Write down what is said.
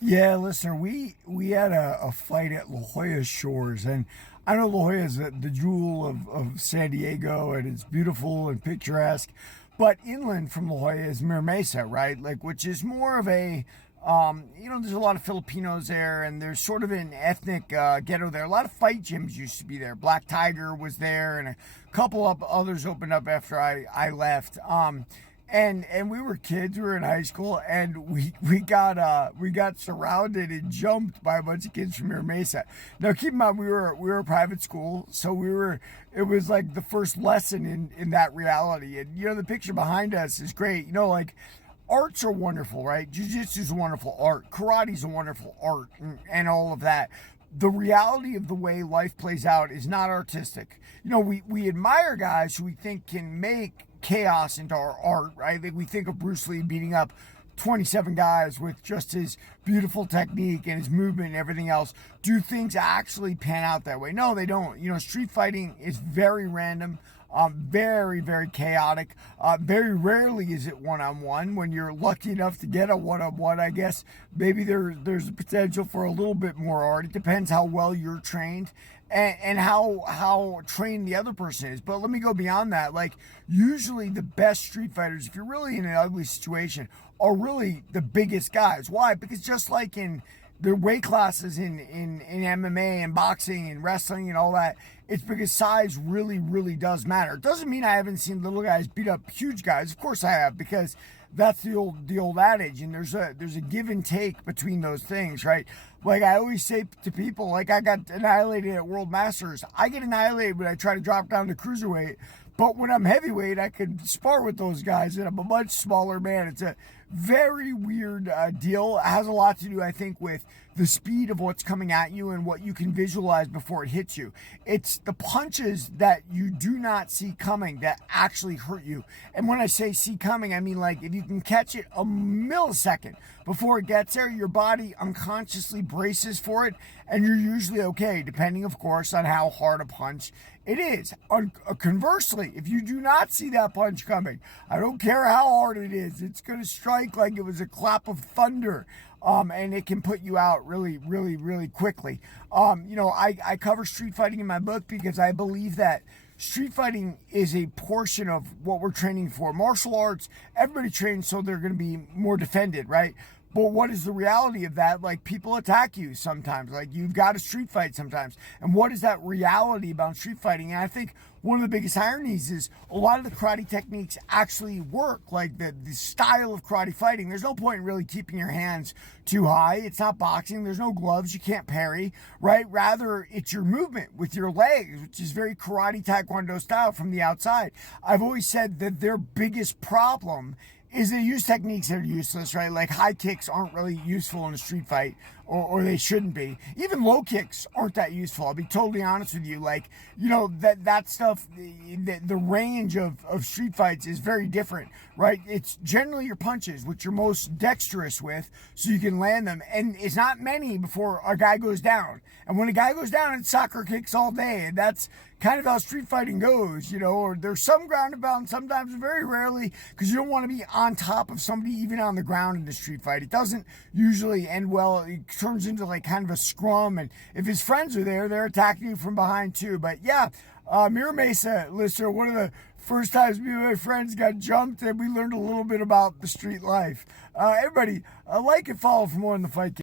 Yeah, listen, we had a fight at La Jolla Shores, and I know La Jolla is the jewel of San Diego, and it's beautiful and picturesque. But inland from La Jolla is Mira Mesa, right? Like, which is more of a, there's a lot of Filipinos there, and there's sort of an ethnic ghetto there. A lot of fight gyms used to be there. Black Tiger was there, and a couple of others opened up after I left. And we were kids. We were in high school, and we got surrounded and jumped by a bunch of kids from Mira Mesa. Now, keep in mind, we were a private school, so it was like the first lesson in that reality. And the picture behind us is great. Like, arts are wonderful, right? Jiu-jitsu is a wonderful art. Karate is a wonderful art, and all of that. The reality of the way life plays out is not artistic. We admire guys who we think can make chaos into our art, right? Like, we think of Bruce Lee beating up 27 guys with just his beautiful technique and his movement and everything else. Do things actually pan out that way? No, they don't. Street fighting is very random. Very, very chaotic. Very rarely is it one-on-one. When you're lucky enough to get a one-on-one, I guess maybe there's a potential for a little bit more art. It depends how well you're trained and how trained the other person is. But let me go beyond that. Like, usually the best street fighters, if you're really in an ugly situation, are really the biggest guys. Why? Because just like in their weight classes in MMA and boxing and wrestling and all that, it's because size really, really does matter. It doesn't mean I haven't seen little guys beat up huge guys. Of course I have, because that's the old adage, and there's a give and take between those things, right? Like, I always say to people, like, I got annihilated at World Masters. I get annihilated when I try to drop down to cruiserweight, but when I'm heavyweight, I can spar with those guys, and I'm a much smaller man. It's a very weird deal. It has a lot to do, I think, with the speed of what's coming at you and what you can visualize before it hits you. It's the punches that you do not see coming that actually hurt you. And when I say see coming, I mean, like, if you can catch it a millisecond before it gets there, your body unconsciously braces for it, and you're usually okay, depending, of course, on how hard a punch it is. Conversely, if you do not see that punch coming, I don't care how hard it is, it's going to strike like it was a clap of thunder. And it can put you out really, really, really quickly. I cover street fighting in my book because I believe that street fighting is a portion of what we're training for. Martial arts, everybody trains so they're going to be more defended, right? But what is the reality of that? Like, people attack you sometimes. Like, you've got to street fight sometimes. And what is that reality about street fighting? And I think one of the biggest ironies is a lot of the karate techniques actually work. Like, the style of karate fighting, there's no point in really keeping your hands too high. It's not boxing. There's no gloves. You can't parry, right? Rather, it's your movement with your legs, which is very karate taekwondo style from the outside. I've always said that their biggest problem is they use techniques that are useless, right? Like, high kicks aren't really useful in a street fight, or they shouldn't be. Even low kicks aren't that useful. I'll be totally honest with you. Like, that stuff, the range of street fights is very different, right? It's generally your punches, which you're most dexterous with, so you can land them. And it's not many before a guy goes down. And when a guy goes down, it's soccer kicks all day. And that's kind of how street fighting goes, or there's some ground and pound, sometimes, very rarely, because you don't want to be on top of somebody even on the ground in a street fight. It doesn't usually end well. It turns into like kind of a scrum, and if his friends are there, they're attacking you from behind too. But yeah, Mira Mesa, listener, one of the first times me and my friends got jumped, and we learned a little bit about the street life. Everybody, like and follow for more on the fight.